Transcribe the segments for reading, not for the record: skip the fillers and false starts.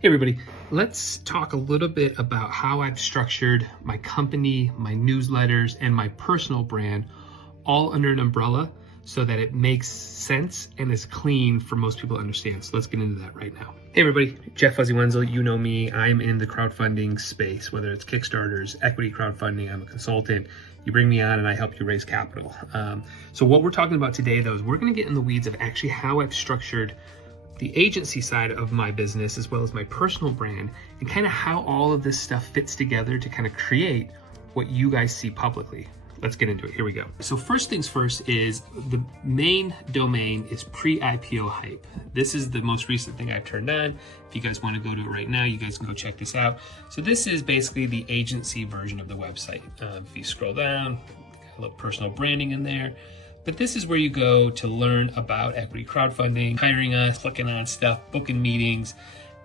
Hey everybody, let's talk a little bit about how I've structured my company, my newsletters, and my personal brand all under an umbrella so that it makes sense and is clean for most people to understand. So let's get into that right now. Hey everybody, Jeff Fuzzy Wenzel, you know me. I'm in the crowdfunding space, whether it's Kickstarters, equity crowdfunding. I'm a consultant. You bring me on and I help you raise capital. So what we're talking about today though is we're gonna get in the weeds of actually how I've structured the agency side of my business as well as my personal brand and kind of how all of this stuff fits together to kind of create what you guys see publicly. Let's get into it. Here we go. So first things first is the main domain is pre-IPO hype. This is the most recent thing I've turned on. If you guys want to go to it right now, you guys can go check this out. So this is basically the agency version of the website. If you scroll down, got a little personal branding in there. But this is where you go to learn about equity crowdfunding, hiring us, clicking on stuff, booking meetings.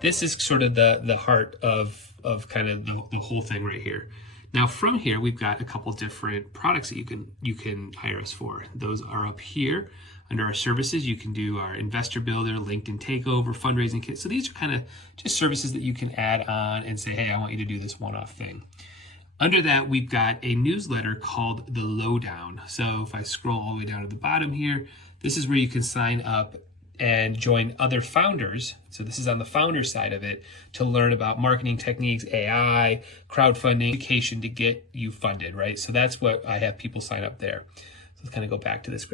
This is sort of the heart of kind of the whole thing right here. Now from here, we've got a couple different products that you can hire us for. Those are up here under our services. You can do our investor builder, LinkedIn takeover, fundraising kit. So these are kind of just services that you can add on and say, hey, I want you to do this one-off thing. Under that, we've got a newsletter called The Lowdown. So if I scroll all the way down to the bottom here, this is where you can sign up and join other founders. So this is on the founder side of it to learn about marketing techniques, AI, crowdfunding, education to get you funded, right? So that's what I have people sign up there. So let's kind of go back to this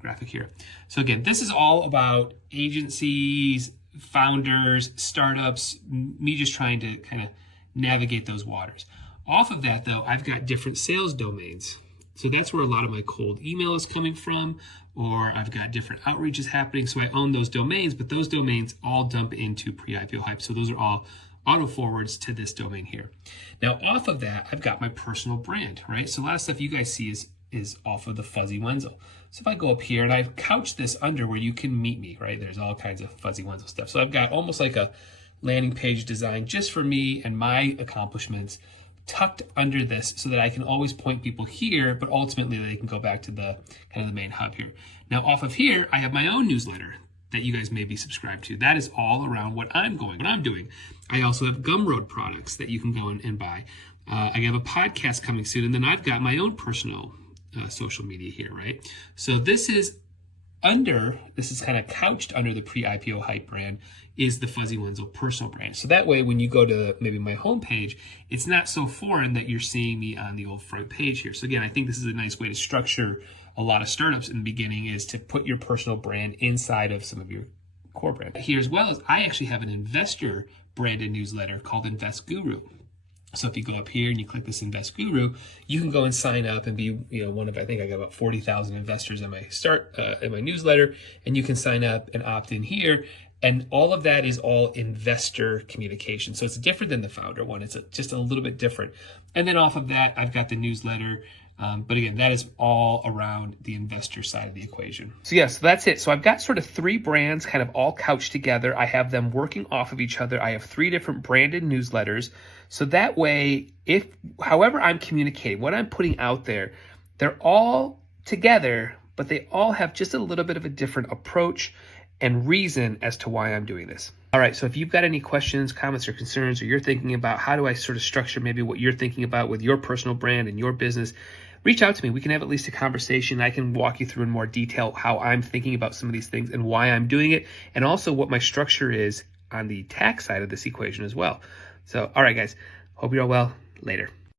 graphic here. So again, this is all about agencies, founders, startups, me just trying to kind of navigate those waters. Off of that though, I've got different sales domains. So that's where a lot of my cold email is coming from, or I've got different outreaches happening. So I own those domains, but those domains all dump into pre-IPO hype. So those are all auto forwards to this domain here. Now off of that, I've got my personal brand, right? So a lot of stuff you guys see is off of the Fuzzy Wenzel. So if I go up here and I've couched this under where you can meet me, right? There's all kinds of Fuzzy Wenzel stuff. So I've got almost like a landing page design just for me and my accomplishments tucked under this so that I can always point people here, but ultimately they can go back to the kind of the main hub here. Now off of here, I have my own newsletter that you guys may be subscribed to. That is all around what I'm doing. I also have Gumroad products that you can go and buy. I have a podcast coming soon, and then I've got my own personal social media here, right? So this is kind of couched under the pre-IPO hype brand is the Fuzzy Wenzel personal brand. So that way, when you go to maybe my homepage, it's not so foreign that you're seeing me on the old front page here. So again, I think this is a nice way to structure a lot of startups in the beginning is to put your personal brand inside of some of your core brand. Here as well as I actually have an investor branded newsletter called Invest Guru. So if you go up here and you click this Invest Guru, you can go and sign up and be, one of, I think I got about 40,000 investors in my newsletter, and you can sign up and opt in here. And all of that is all investor communication. So it's different than the founder one. It's just a little bit different. And then off of that, I've got the newsletter. But again, that is all around the investor side of the equation. So yeah, so that's it. So I've got sort of 3 brands kind of all couched together. I have them working off of each other. I have 3 different branded newsletters. So that way, however I'm communicating, what I'm putting out there, they're all together, but they all have just a little bit of a different approach and reason as to why I'm doing this. All right, so if you've got any questions, comments, or concerns, or you're thinking about how do I sort of structure maybe what you're thinking about with your personal brand and your business, reach out to me. We can have at least a conversation. I can walk you through in more detail how I'm thinking about some of these things and why I'm doing it, and also what my structure is on the tax side of this equation as well. So, all right, guys, hope you're all well. Later.